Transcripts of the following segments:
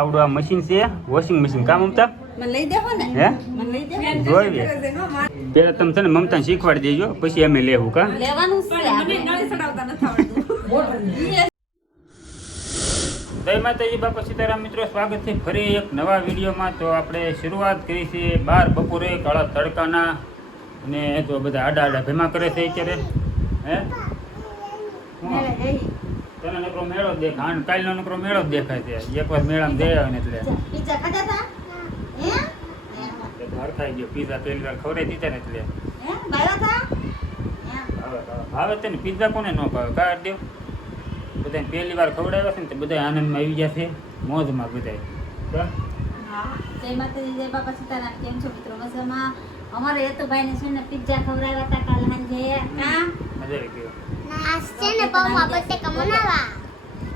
આવડું આ મશીન છે વોશિંગ મશીન કામ મમતા મને લઈ દેવો ને હે મને લઈ દેવો જોઈએ પેલા તમે છે ને મમતાને શીખવાડી દેજો પછી અમે લેવું કા લેવાનું છે મને નળી ચડાવતા નથી આવડતું જય માતાજી બાપા સીતારામ મિત્રો સ્વાગત છે ફરી એક નવા વિડીયોમાં. તો આપણે શરૂઆત કરી છે 12 બપોરે કાળા તડકાના અને તો બધા આડા ભેમા કરે છે અત્યારે હે તને નકરો મેળો દેખાય અને કાલનો નકરો મેળો જ દેખાય છે એકવાર મેળામાં જઈ આવે ને એટલે પિઝા ખાધા હતા હે હરખાઈ ગયો પીઝા પહેલી વાર ખવડાવી દીધા ને એટલે હે ભાવ્યા હતા ભાવે તને પીઝા કોને ન ભાવે કાઢ દેવ બધાને પહેલી વાર ખવડાવ્યા છે ને તો બધા આનંદમાં આવી ગયા છે મોજમાં બધા. જય માતાજી જય બાપા સીતારામ. કેમ છો મિત્રો? મજામાં. અમારે યતુભાઈને છે ને પિઝા ખવડાવ્યા હતા કાલ સાંજે કા મજા આવી ગયો.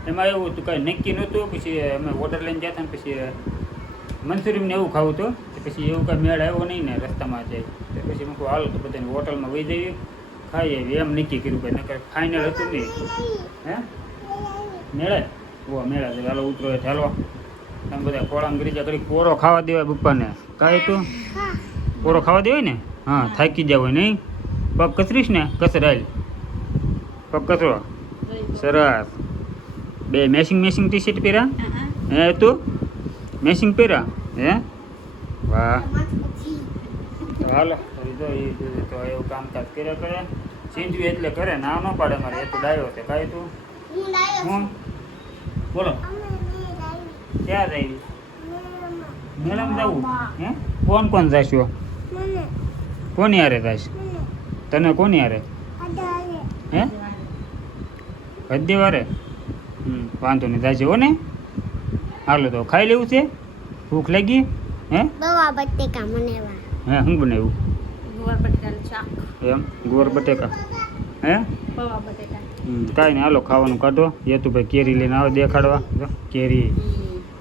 એમાં એવું હતું કાંઈ નક્કી નહોતું. પછી અમે ઓર્ડર લઈને ગયા હતા ને પછી મંચુરિયન ને એવું ખાવું હતું પછી એવું કાંઈ મેળ આવ્યો નહીં ને રસ્તામાં જાય પછી મેં કહું હાલ તો બધાને હોટલમાં વહી જઈએ ખાઈ આવી એમ નક્કી કર્યું ભાઈ નકર ફાઇનલ હતું નહીં હે મેળે ઓ મેળા છે હાલો ઉતરો ચાલો તમે બધા ખોળામાં ગરી જા કરી પોરો ખાવા દેવાય પપ્પાને કાંઈ તું પોરો ખાવા દેવાય ને હા થાકી જાવ હોય નહીં પગ કચરીશ ને કચરાય પગ કચરો સરસ બે મેસિંગ ટી શર્ટ પહેર્યા હે તું મેસિંગ પહેર્યા હે વાહ તો હાલો તો એવું કામકાજ કર્યા કરે સિંધવી એટલે કરે ના ન પાડે મારે એ તો ડાયો છે કાંઈ તું હું બોલો ક્યાં જાય મેળામાં જવું હે કોણ કોણ જશો કોની હારે જશ તને કોની હારે હે હદ્દી વારે વાંધો નહીં જાય હો ને હાલો તો ખાઈ લેવું છે ભૂખ લાગી હે હે શું બનાવ્યું ગુવાર બટેટાનું શાક એમ ગુવાર બટેકા હે પૌવા બટેટા કાંઈ નહીં હાલો ખાવાનું કાઢો યતુભાઈ કેરી લઈને આવે દેખાડવા જો કેરી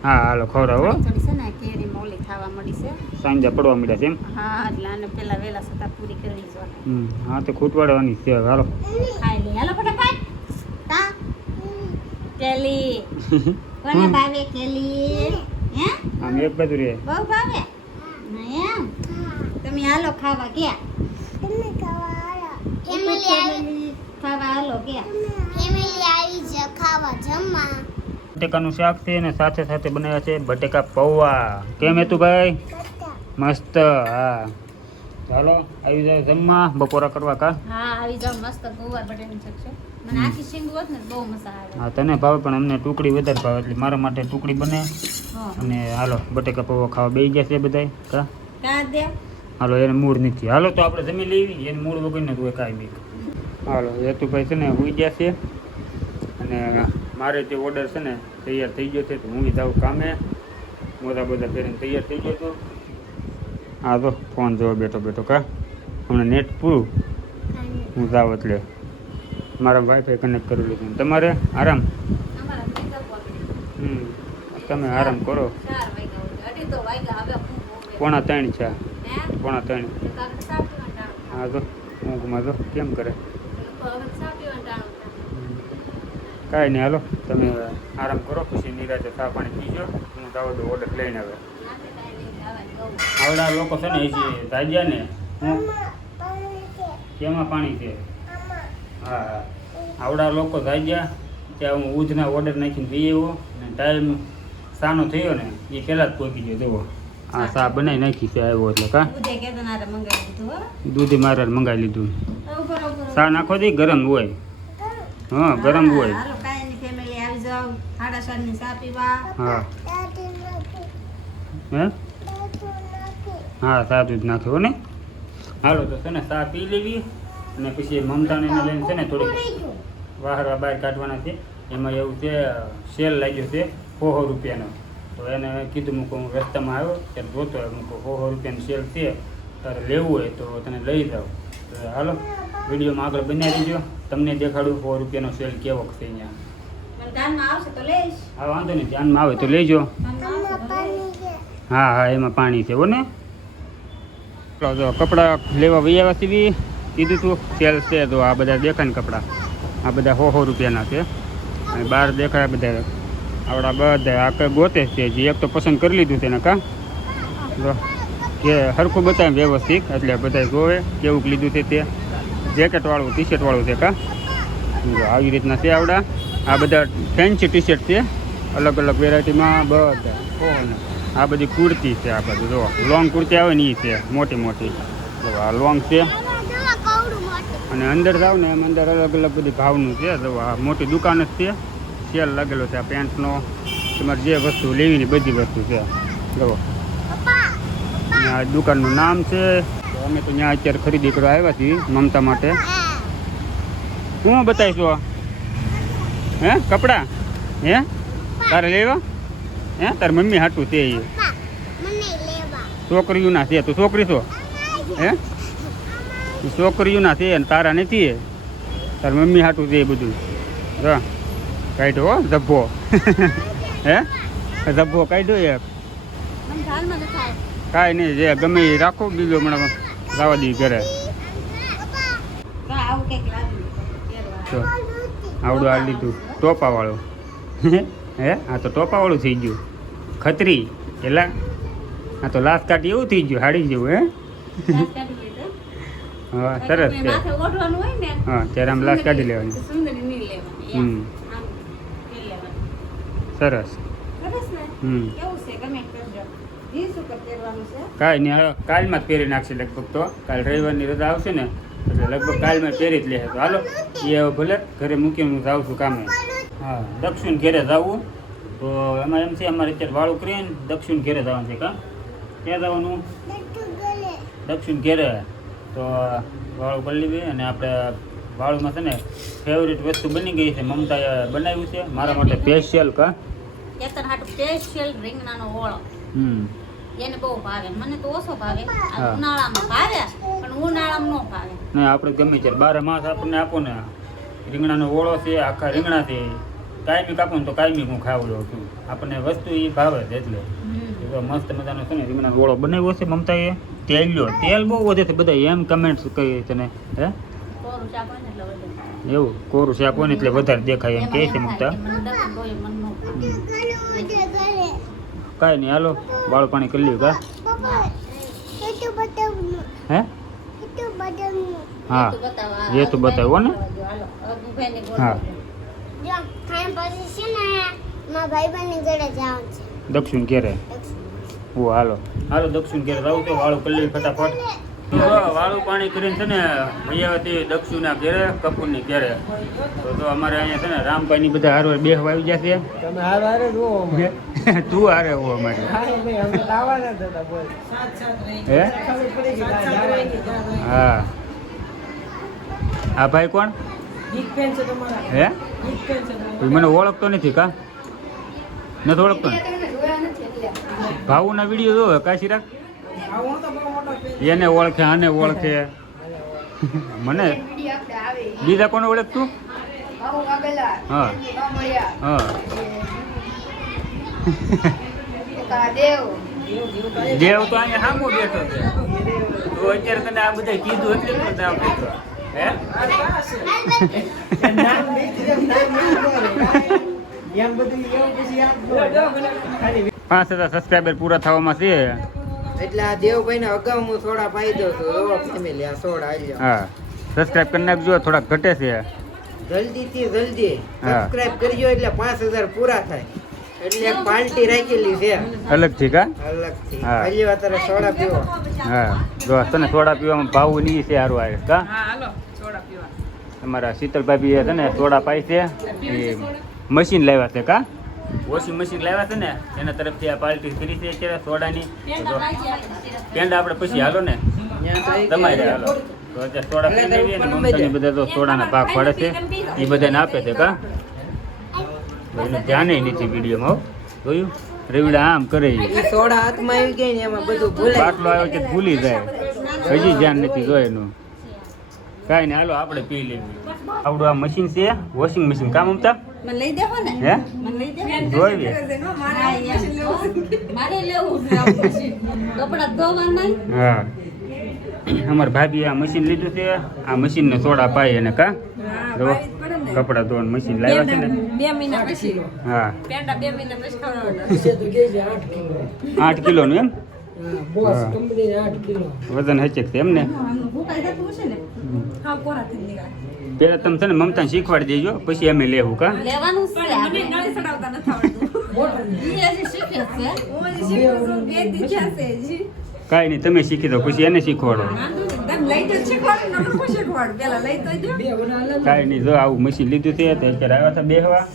હા હાલો ખવડાવો થોડી છે ને કેરી મોલી ખાવા મળી છે સાંજે પડવા મળ્યા છે એમ હા એટલે આને પેલા વેલા સતા પૂરી કરવી જોઈએ હા તો ખૂટવાડવાની છે હવે હાલો ખાઈ લે હાલો ફટાફટ તા કેલી કોને ભાવે કેલી હે આમ એક બાજુ રે બહુ ભાવે ના એમ તમે હાલો ખાવા ગયા ખાવા હાલો ગયા બટેકાનું શાક છે અને સાથે સાથે બનાવ્યા છે બટેકા પૌવા. કેમ હતું ભાઈ? મસ્ત. હા ચાલો આવી જાવ જમવા બપોરા કરવા કા હા આવી જાવ મસ્ત ગુવાર બટેટાનું શાક છે મને આખી શીંગ હોત ને બહુ મજા આવે. હા તને ભાવે પણ અમને ટુકડી વધારે ભાવે એટલે મારા માટે ટુકડી બને અને હાલો બટેકા પૌવા ખાવા બેસી ગયા છે બધા કા કા દે હાલો એને મૂળ નથી હાલો તો આપણે જમી લેવી એને મૂળ વગર ને તું કાંઈ બી હાલો યતુભાઈ છે ને હોઈ ગયા છે અને મારે જે ઓર્ડર છે ને તૈયાર થઈ ગયો છે તો હું જાઉં કામે મોજા બધા પહેરીને તૈયાર થઈ ગયો હતો. હા તો ફોન જોવા બેઠો બેઠો કા હમણાં નેટ પૂરું હું જાઉં એટલે મારા વાઈફાઈ કનેક્ટ કરી લીધું. તમારે આરામ તમે આરામ કરો. 2:45 છે 2:45 હા તો ઊંઘમાં તો કેમ કરે કાંઈ નહીં હાલો તમે આરામ કરો પછી નિરાતે ચા પાણી પીજો હું જાવ તો ઓર્ડર લઈને આવે આવડા લોકો છે ને હજી તાજ્યા ને હું કેમાં પાણી છે હા હા આવડા લોકો તાજ્યા ત્યાં હું ઉધના ઓર્ડર નાખીને પી આવ્યો અને ટાઈમ સાનો થયો ને એ પહેલાં જ પહોંચી ગયો જુઓ હા ચા બનાવી નાખી છે આવ્યો એટલે કા દૂધી મારે મંગાવી લીધું ચા નાખો દે ગરમ હોય હા ગરમ હોય હા હે હા સાદું જ નાખ્યો ને હાલો તો છે ને ચા પી લેવી અને પછી મમતાને એને લઈને છે ને થોડીક વાહરવા બહાર કાઢવાના છે. એમાં એવું છે સેલ લાગ્યો છે 100 રૂપિયાનો તો એને કીધું હું હું રસ્તામાં આવ્યો ત્યારે જોતો હોય હું 100 રૂપિયાનો સેલ છે તારે લેવું હોય તો તને લઈ જાઓ. તો હાલો વિડીયોમાં આગળ બનાવી દેજો તમને દેખાડું 100 રૂપિયાનો સેલ કેવો છે અહીંયા. હા વાંધો નહીં ધ્યાનમાં આવે તો લેજો. હા હા એમાં પાણી છે હો ને. જો કપડાં લેવા વૈયા સીવી કીધું તું સેલ છે તો આ બધા દેખાય ને કપડાં આ બધા 100 રૂપિયાના છે અને બહાર દેખાય બધા આવડા બધા આ કઈ ગોતે છે જે એક તો પસંદ કરી લીધું છે ને કા જો કે સરખું બતાવે વ્યવસ્થિત એટલે બધા જોવે કેવું લીધું છે તે જેકેટ વાળું ટી શર્ટ વાળું છે કા જો આવી રીતના છે આવડા આ બધા ફેન્સી ટી શર્ટ છે અલગ અલગ વેરાયટીમાં બધા ઓહો આ બધી કુર્તી છે આ બધું જો લોંગ કુર્તી આવે ને એ છે મોટી મોટી જો આ લોંગ છે અને અંદર જાવ ને એમ અંદર અલગ અલગ બધી ભાવનું છે જો આ મોટી દુકાન જ છે સેલ લાગેલો છે આ પેન્ટનો તમારે જે વસ્તુ લેવીની બધી વસ્તુ છે જો આ દુકાનનું નામ છે તો અમે તો ત્યાં અત્યારે ખરીદી કરવા આવ્યા છીએ મમતા માટે શું બતાવીશું હે કપડાં હે તારે લેવા હે તારી મમ્મી હાટું તે છોકરીઓના છે તું છોકરી છો હે છોકરીઓના છે ને તારા નથી તારી મમ્મી હાટું છે એ બધું જો કાઢ્યો ધબ્બો હે ધબ્બો કાઢ્યો એક કાંઈ નહીં જે ગમે એ રાખો બીજો મને લાવવા દઈ ઘરે તો આવડું આ લીધું ટોપાવાળું હે આ તો ટોપાવાળું થઈ ગયું ખતરી પેલા આ તો લાસ્ટ કાઢી એવું થઈ ગયું હાડી જેવું હે હા સરસ છે હા ત્યારે આમ લાસ્ટ કાઢી લેવાની સરસ કાંઈ નહીં હવે કાલમાં જ પહેરી નાખશે લગભગ તો કાલ રવિવારની રજા આવશે ને એટલે લગભગ કાલમાં પહેરી જ લે તો હાલો એ હવે ભલે ઘરે મૂકીને હું જાઉં છું કામે હા દક્ષિણ ઘેરે જવું તો એમાં એમ છે અમારે અત્યારે વાળું કરીને દક્ષિણ ઘેરે જવાનું છે કા ક્યાં જવાનું દક્ષિણ ઘેરે તો વાળું કરી લેવી અને આપણે વાળુમાં છે ને ફેવરેટ વસ્તુ બની ગઈ છે મમતાએ બનાવ્યું છે મારા માટે સ્પેશિયલ કા સ્પેશિયલ રીંગણાનો ઓળો એને બહુ ભાવે મને તો ઓછો ભાવે ઉનાળામાં ભાવે પણ ઉનાળામાં ન ભાવે નહીં આપણે ગમે ત્યારે 12 માસ આપણને આપો ને રીંગણાનો ઓળો છે આખા રીંગણા છે કાયમી કાપો ને તો કાયમી હું ખાવું લઉં છું આપણને વસ્તુ એ ભાવે છે એટલે તો મસ્ત મજાનો છે ને રીંગણાનો ઓળો બનાવ્યો છે મમતાએ તેલ બહુ વધે છે બધા એમ કમેન્ટ્સ કહી તને હે એવું કોરું શાક હોય ને એટલે વધારે દેખાય એમ કહે છે મમતા કાંઈ નહીં હાલો વાળું પાણી કરી લ્યું કા હે હા એ તો બતાવો ને હા દક્ષિણ ઘેરે ઓ હાલો હાલો દક્ષિણ ઘેરે જવું તો વાળું કરી લઈએ ફટાફટ વાળું પાણી કરીને છે ને ભૈયાથી દક્ષિણના ઘેરે કપૂરની ઘેરે તો અમારે અહીંયા છે ને રામભાઈની બધા હારવાર બેહવા આવી જશે તું હારે હો અમારે હે હા આ ભાઈ કોણ હે મને ઓળખતો નથી કા નથી ઓળખતો ને ભાવુના વિડીયો જોવે કાશી રાખ એને ઓળખે આને ઓળખે મને બીજા કોને ઓળખતું હા હા દેવ તો અહીંયા સામો બેઠો છે તો અત્યારે તને આ બધા કીધું એટલે જ આપણે હે 5000 સબસ્ક્રાઈબર પૂરા થવામાં છે એટલે આ દેવભાઈને અગાઉ હું સોડા પાઈ દઉં છું એવો ફેમિલી આ સોડા આવી હા સબસ્ક્રાઇબ કરી નાખજો થોડા ઘટે છે જલ્દીથી જલ્દી સબસ્ક્રાઇબ કરજો એટલે 5000 પૂરા થાય એટલે એક પાર્ટી રાખેલી છે અલગથી કા અલગથી પહેલી વાર તારે સોડા પીવો હા જો તને સોડા પીવામાં ભાવ નહીં છે સારું આવે કા હા હાલો સોડા પીવા તમારા શીતલ ભાભી છે ને સોડા પાઈ છે એ મશીન લાવ્યા છે કા વોશિંગ મશીન લાવ્યા છે ને એના તરફથી આ પાર્ટી કરી છે અત્યારે સોડાની પેંડા આપણે પછી હાલો ને તમારે હાલો તો અત્યારે સોડા પી લેવી અને મમતાની બધા તો સોડાના ભાગ પડે છે એ બધાને આપે છે કા એનું ધ્યાન નથી વિડીયોમાં જોયું રેવડા આમ કરે સોડા હાથમાં આવી ગઈ ને એમાં બધું ભૂલાય બાટલો આવ્યો છે ભૂલી જાય હજી ધ્યાન નથી જોય એનું કાંઈ નહીં હાલો આપણે પી લેવી આવડું આ મશીન છે વોશિંગ મશીન કામ મમતા મને લઈ દેવો ને હે મને લઈ દેવો જોઈએ મારે લેવું છે આ મશીન કપડા ધોવા નહીં હા અમાર ભાભી આ મશીન લીધું છે આ મશીન ને સોડા પાઈ અને કા જો કપડાં ધોવાનું મશીન લાવ્યા છે ને 2 મહિના પછી હા પેંડા 2 મહિના પછી ખવડાવવાના 8 કિલોનું એમ બોસ હા. કંપની 8 કિલો વજન હચેક છે એમ ને હા કોરા થઈ નીકળે પેલા તમે છે ને મમતાને શીખવાડી દેજો પછી અમે લેવું કા લેવાનું છે મને આપણે. નળી ચડાવતા નથી આવડતું ઈ હજી શીખે છે હું હજી શીખું છું 2 દી થયા છે હજી કાંઈ નહીં તમે શીખી દો પછી એને શીખવાડો તમે લઈ તો શીખવાડું ને હું શીખવાડું પેલા લઈ તો જો કાંઈ નહીં જો આવું મશીન લીધું છે તો અત્યારે આવ્યા હતા બેહવા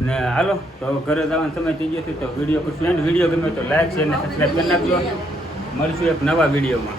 ને હાલો તો ઘરે જવાનો સમય થઈ ગયો છે તો વિડીયો કરશું એન્ડ વિડીયો ગમે તો લાઈક શેર અને સબસ્ક્રાઈબ કરી નાખજો મળશું એક નવા વિડીયોમાં